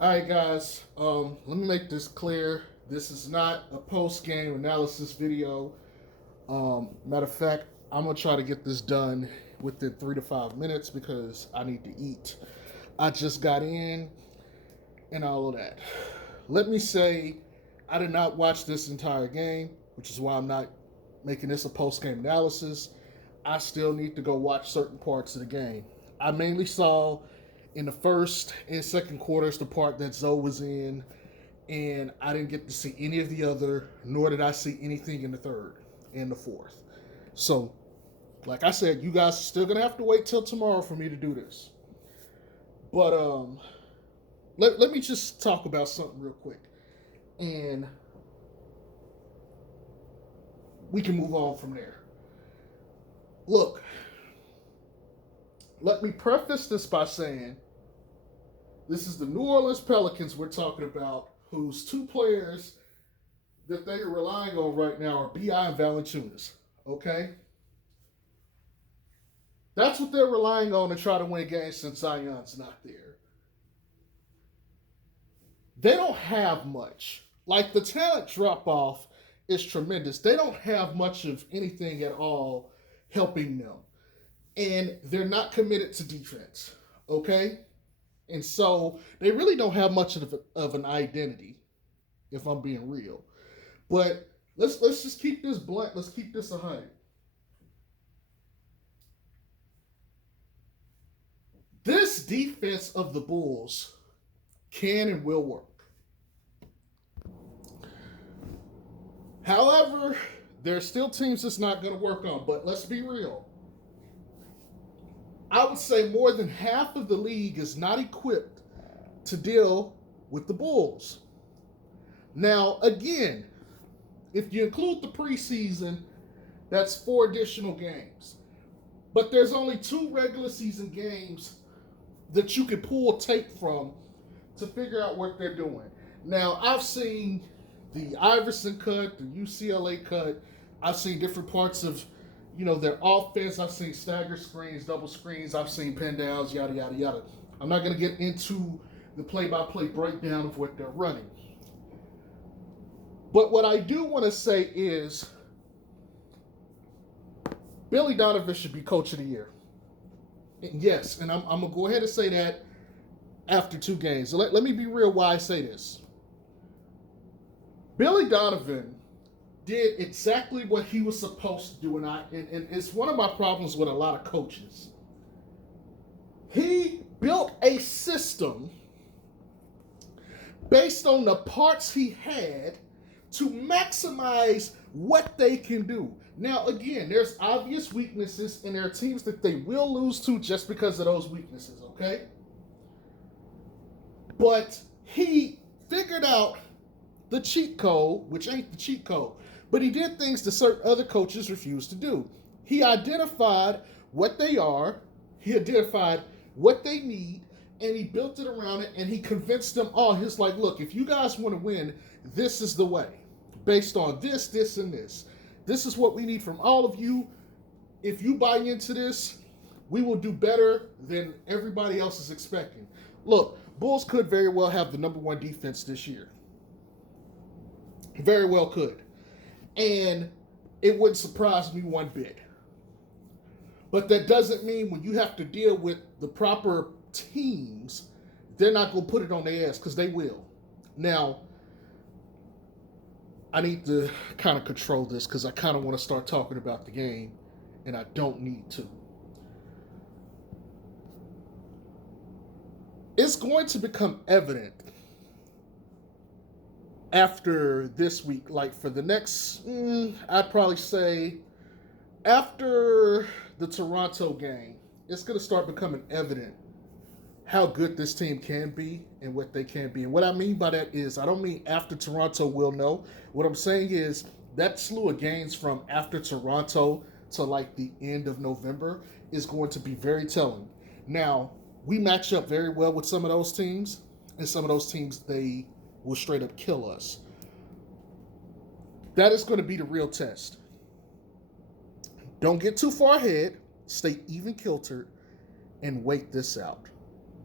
All right, guys. Let me make this clear. This is not a post-game analysis video. Matter of fact, I'm gonna try to get this done within 3 to 5 minutes because I need to eat. I just got in and all of that. Let me say, I did not watch this entire game, which is why I'm not making this a post-game analysis. I still need to go watch certain parts of the game. I mainly saw in the first and second quarters the part that Zoe was in, and I didn't get to see any of the other, nor did I see anything in the third and the fourth. So, like I said, you guys are still gonna have to wait till tomorrow for me to do this. But let me just talk about something real quick, and we can move on from there. Look, let me preface this by saying this is the New Orleans Pelicans we're talking about, whose two players that they are relying on right now are B.I. and Valanciunas. Okay? That's what they're relying on to try to win games since Zion's not there. They don't have much. Like, the talent drop off is tremendous. They don't have much of anything at all helping them. And they're not committed to defense. Okay? And so they really don't have much of an identity, if I'm being real. But let's just keep this blunt. Let's keep this 100. This defense of the Bulls can and will work. However, there are still teams it's not going to work on. But let's be real. I would say more than half of the league is not equipped to deal with the Bulls. Now, again, if you include the preseason, that's 4 additional games. But there's only 2 regular season games that you can pull tape from to figure out what they're doing. Now, I've seen the Iverson cut, the UCLA cut. I've seen different parts of, their offense. I've seen stagger screens, double screens. I've seen pin downs, yada, yada, yada. I'm not going to get into the play-by-play breakdown of what they're running. But what I do want to say is Billy Donovan should be coach of the year. And yes, and I'm going to go ahead and say that after 2 games. So let me be real why I say this. Billy Donovan did exactly what he was supposed to do, and it's one of my problems with a lot of coaches. He built a system based on the parts he had to maximize what they can do. Now, again, there's obvious weaknesses, and there are teams that they will lose to just because of those weaknesses, okay? But he figured out the cheat code, which ain't the cheat code, but he did things that certain other coaches refuse to do. He identified what they are, he identified what they need, and he built it around it, and he convinced them all. He's like, look, if you guys want to win, this is the way. Based on this, this, and this. This is what we need from all of you. If you buy into this, we will do better than everybody else is expecting. Look, Bulls could very well have the number 1 defense this year. Very well could. And it wouldn't surprise me one bit. But that doesn't mean when you have to deal with the proper teams, they're not going to put it on their ass, because they will. Now, I need to kind of control this because I kind of want to start talking about the game, and I don't need to. It's going to become evident after this week, like for the next, I'd probably say after the Toronto game, it's going to start becoming evident how good this team can be and what they can be. And what I mean by that is, I don't mean after Toronto we'll know. What I'm saying is that slew of games from after Toronto to like the end of November is going to be very telling. Now, we match up very well with some of those teams, and some of those teams, they will straight up kill us. That is going to be the real test. Don't get too far ahead, stay even kiltered, and wait this out.